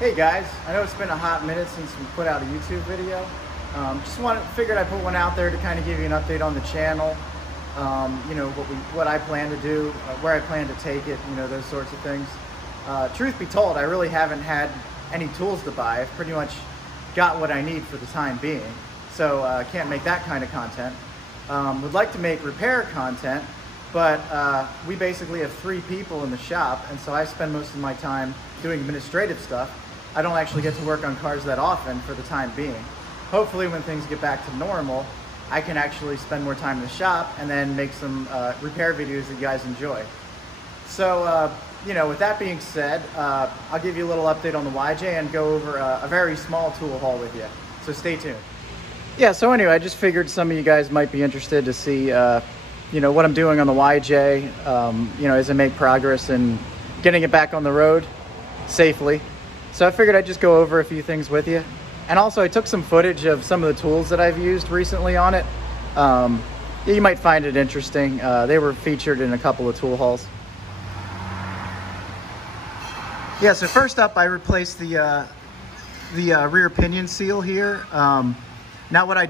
Hey guys, I know it's been a hot minute since we put out a YouTube video. Figured I'd put one out there to kind of give you an update on the channel. What I plan to do, where I plan to take it, those sorts of things. Truth be told, I really haven't had any tools to buy. I've pretty much got what I need for the time being, so I can't make that kind of content. Would like to make repair content, but we basically have 3 people in the shop, and so I spend most of my time doing administrative stuff. I don't actually get to work on cars that often for the time being. Hopefully when things get back to normal, I can actually spend more time in the shop and then make some repair videos that you guys enjoy. So, with that being said, I'll give you a little update on the YJ and go over a very small tool haul with you. So stay tuned. Yeah, so anyway, I just figured some of you guys might be interested to see, what I'm doing on the YJ, as I make progress in getting it back on the road safely. So I figured I'd just go over a few things with you. And also I took some footage of some of the tools that I've used recently on it. You might find it interesting. They were featured in a couple of tool hauls. Yeah, so first up I replaced the rear pinion seal here. Now what I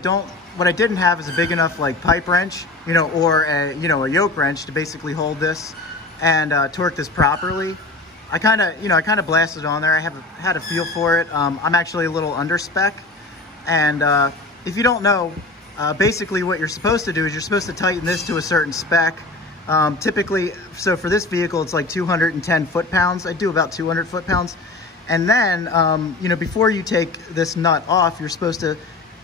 didn't have is a big enough pipe wrench, or a yoke wrench to basically hold this and torque this properly. I kind of blasted on there. I had a feel for it. I'm actually a little under spec, and if you don't know, basically what you're supposed to do is you're supposed to tighten this to a certain spec. Typically, so for this vehicle, it's like 210 foot-pounds. I do about 200 foot-pounds, and then before you take this nut off, you're supposed to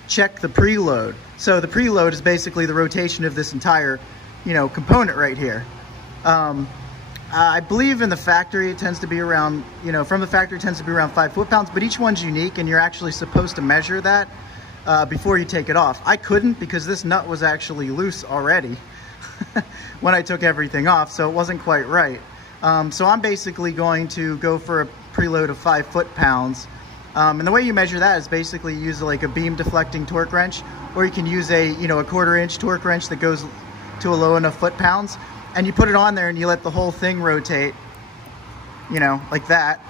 check the preload. So the preload is basically the rotation of this entire component right here. I believe in the factory it tends to be around, from the factory it tends to be around 5 foot-pounds, but each one's unique and you're actually supposed to measure that before you take it off. I couldn't because this nut was actually loose already when I took everything off, so it wasn't quite right. So I'm basically going to go for a preload of 5 foot-pounds. And the way you measure that is basically use like a beam deflecting torque wrench, or you can use a 1/4 inch torque wrench that goes to a low enough foot-pounds. And you put it on there and you let the whole thing rotate, like that.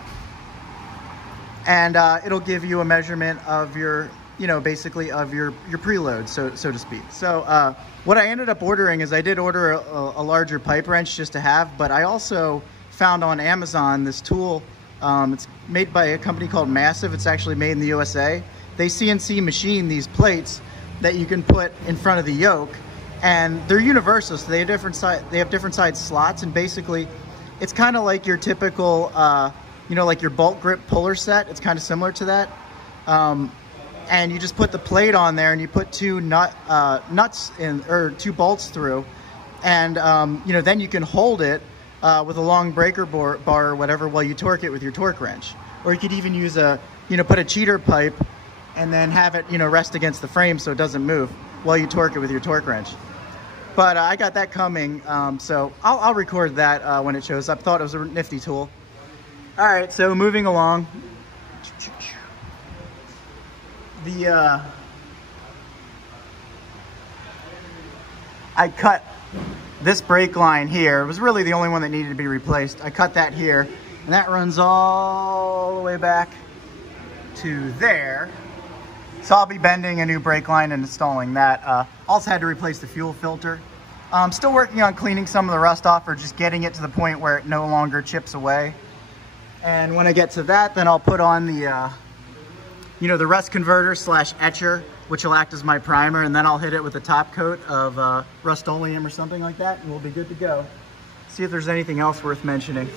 And it'll give you a measurement of your, basically of your preload, so to speak. So what I ended up ordering is I did order a larger pipe wrench just to have, but I also found on Amazon this tool. It's made by a company called Massive. It's actually made in the USA. They CNC machine these plates that you can put in front of the yoke. And they're universal, so they have different size slots, and basically it's kind of like your typical like your bolt grip puller set. It's kind of similar to that, and you just put the plate on there and you put 2 nuts in, or 2 bolts through, and then you can hold it with a long breaker bar or whatever while you torque it with your torque wrench. Or you could even use put a cheater pipe and then have it rest against the frame so it doesn't move while you torque it with your torque wrench. But I got that coming, so I'll record that when it shows up. Thought it was a nifty tool. All right, so moving along. I cut this brake line here. It was really the only one that needed to be replaced. I cut that here, and that runs all the way back to there. So I'll be bending a new brake line and installing that. Also had to replace the fuel filter. I'm still working on cleaning some of the rust off, or just getting it to the point where it no longer chips away. And when I get to that, then I'll put on the, the rust converter / etcher, which will act as my primer, and then I'll hit it with a top coat of Rust-Oleum or something like that, and we'll be good to go. See if there's anything else worth mentioning.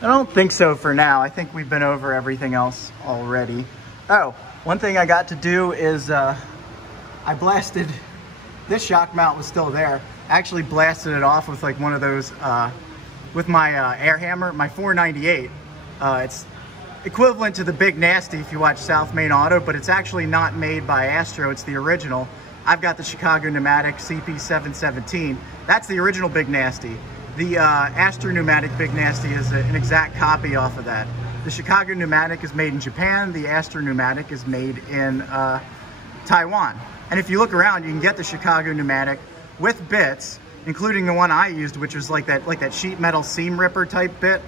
I don't think so for now. I think we've been over everything else already. Oh, one thing I got to do is I blasted, this shock mount was still there. I actually blasted it off with one of those, with my air hammer, my 498. It's equivalent to the Big Nasty if you watch South Main Auto, but it's actually not made by Astro, it's the original. I've got the Chicago Pneumatic CP717. That's the original Big Nasty. The Astro Pneumatic Big Nasty is an exact copy off of that. The Chicago Pneumatic is made in Japan. The Astro Pneumatic is made in Taiwan. And if you look around, you can get the Chicago Pneumatic with bits, including the one I used, which was like that sheet metal seam ripper type bit.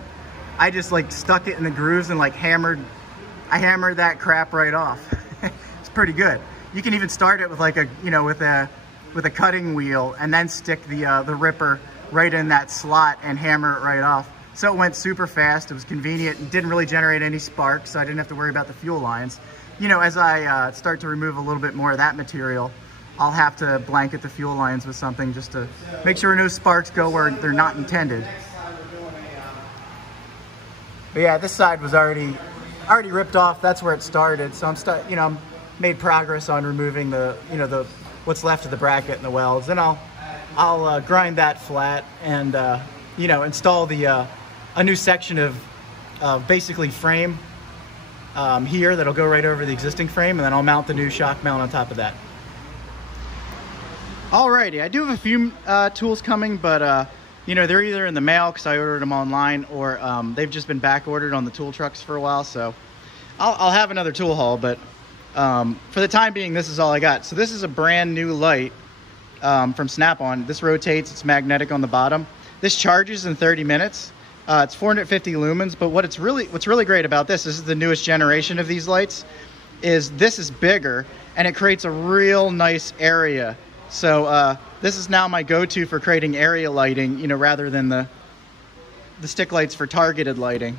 I just like stuck it in the grooves and like I hammered that crap right off. It's pretty good. You can even start it with like a, you know, with a cutting wheel and then stick the ripper right in that slot and hammer it right off. So it went super fast. It was convenient. It didn't really generate any sparks, so I didn't have to worry about the fuel lines. You know, as I start to remove a little bit more of that material, I'll have to blanket the fuel lines with something just to make sure no sparks go where they're not intended. But yeah, this side was already ripped off. That's where it started. So I'm made progress on removing the, you know, what's left of the bracket and the welds. Then I'll grind that flat and you know, install a new section of basically frame here that'll go right over the existing frame, and then I'll mount the new shock mount on top of that. Alrighty, I do have a few tools coming, but you know, they're either in the mail because I ordered them online, or they've just been back ordered on the tool trucks for a while. So I'll have another tool haul, but for the time being, this is all I got. So this is a brand new light from Snap-on. This rotates, it's magnetic on the bottom. This charges in 30 minutes. It's 450 lumens, but what's really great about this is the newest generation of these lights, is this is bigger and it creates a real nice area. So this is now my go-to for creating area lighting, you know, rather than the stick lights for targeted lighting.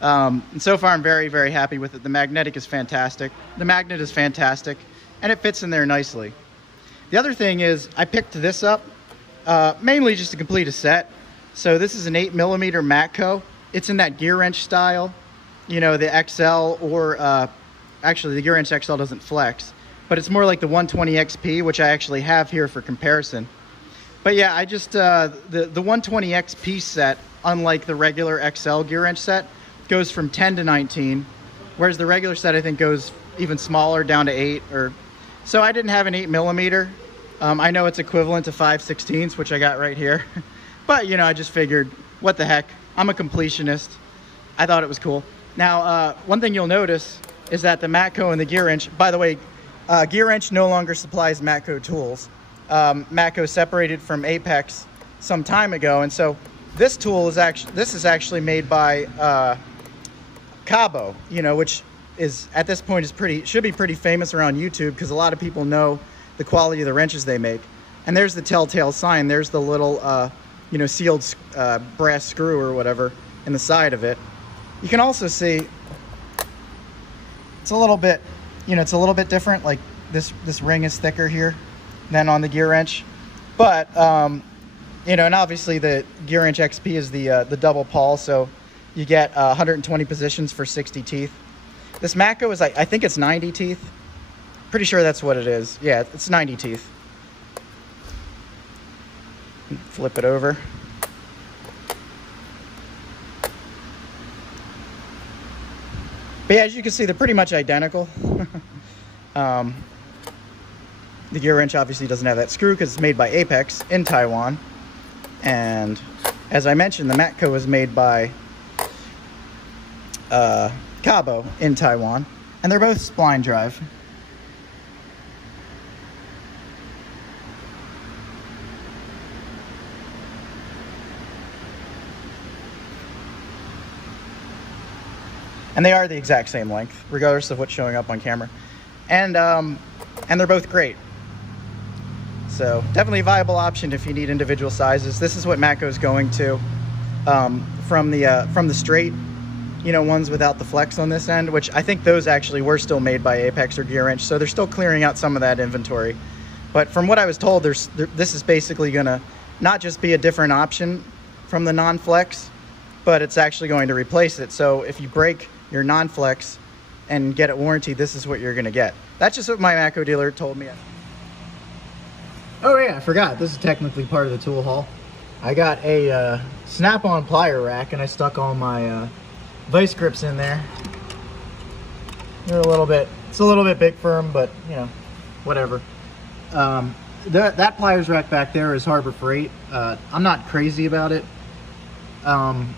And so far I'm very, very happy with it. The magnet is fantastic, and it fits in there nicely. The other thing is I picked this up mainly just to complete a set. So this is an 8mm Matco. It's in that gear wrench style, you know, the XL, or actually the gear wrench XL doesn't flex, but it's more like the 120 XP, which I actually have here for comparison. But yeah, I just, the 120 XP set, unlike the regular XL gear wrench set, goes from 10 to 19, whereas the regular set I think goes even smaller, down to 8. So I didn't have an 8mm. I know it's equivalent to 5/16, which I got right here. But, you know, I just figured, what the heck? I'm a completionist. I thought it was cool. Now, one thing you'll notice is that the Matco and the gear wrench, by the way, gear wrench no longer supplies Matco tools. Matco separated from Apex some time ago, and so this tool is actually made by Cabo, you know, which is at this point should be pretty famous around YouTube because a lot of people know the quality of the wrenches they make. And there's the telltale sign. There's the little you know, sealed brass screw or whatever in the side of it. You can also see it's a little bit, you know, it's a little bit different. Like this ring is thicker here than on the gear wrench, but you know, and obviously the gear wrench XP is the double pawl, so you get 120 positions for 60 teeth. This Matco is, I think it's 90 teeth. Pretty sure that's what it is. Yeah, it's 90 teeth. Flip it over. But yeah, as you can see, they're pretty much identical. The gear wrench obviously doesn't have that screw because it's made by Apex in Taiwan. And as I mentioned, the Matco is made by Cabo in Taiwan. And they're both spline drive. And they are the exact same length, regardless of what's showing up on camera. And they're both great. So definitely a viable option if you need individual sizes. This is what Matco is going to from the straight, you know, ones without the flex on this end, which I think those actually were still made by Apex or Gear Wrench, so they're still clearing out some of that inventory. But from what I was told, this is basically going to not just be a different option from the non-flex, but it's actually going to replace it. So if you break your non-flex and get it warranty, this is what you're going to get. That's just what my Matco dealer told me. Oh yeah, I forgot. This is technically part of the tool haul. I got a Snap-on plier rack and I stuck all my vice grips in there. They're it's a little bit big for them, but you know, whatever. That pliers rack back there is Harbor Freight. I'm not crazy about it.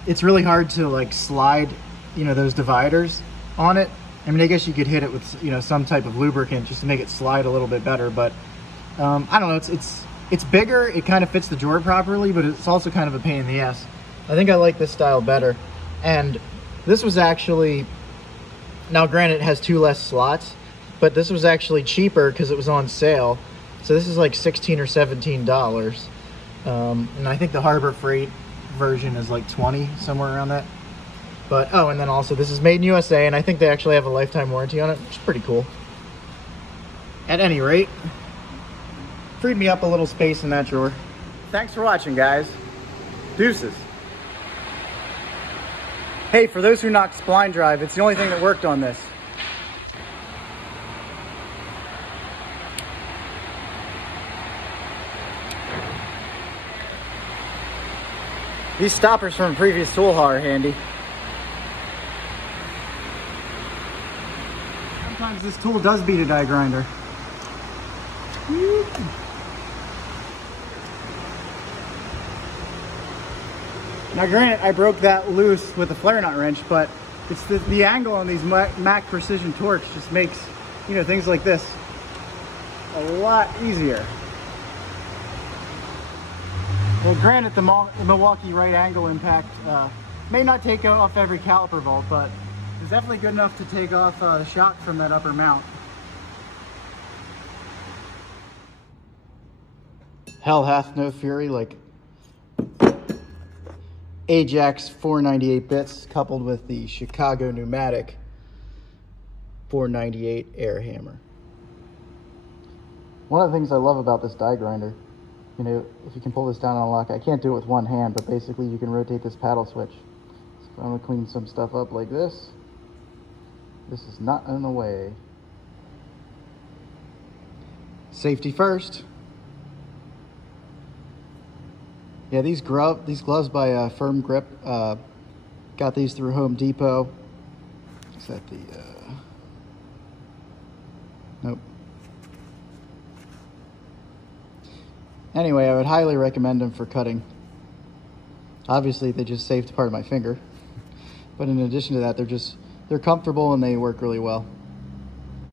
It's really hard to like slide, you know, those dividers on it. I mean, I guess you could hit it with, you know, some type of lubricant just to make it slide a little bit better, but I don't know, it's bigger, it kind of fits the drawer properly, but it's also kind of a pain in the ass. I think I like this style better. And this was actually, now granted it has 2 less slots, but this was actually cheaper because it was on sale. So this is like $16 or $17. And I think the Harbor Freight version is like 20, somewhere around that. But, oh, and then also this is made in USA, and I think they actually have a lifetime warranty on it, which is pretty cool. At any rate, freed me up a little space in that drawer. Thanks for watching, guys. Deuces. Hey, for those who knock spline drive, it's the only thing that worked on this. These stoppers from a previous tool haul are handy. Sometimes this tool does beat a die grinder. Now granted, I broke that loose with a flare nut wrench, but it's the angle on these Mac Precision torques just makes, you know, things like this a lot easier. Well, granted, the Milwaukee right angle impact may not take off every caliper bolt, but it's definitely good enough to take off the shock from that upper mount. Hell hath no fury like Ajax 498 bits coupled with the Chicago Pneumatic 498 air hammer. One of the things I love about this die grinder, you know, if you can pull this down and unlock, I can't do it with one hand, but basically you can rotate this paddle switch. So if I'm going to clean some stuff up like this, this is not in the way. Safety first. Yeah, these gloves by Firm Grip, got these through Home Depot. Is that the, nope. Anyway, I would highly recommend them for cutting. Obviously, they just saved part of my finger. But in addition to that, they're comfortable and they work really well.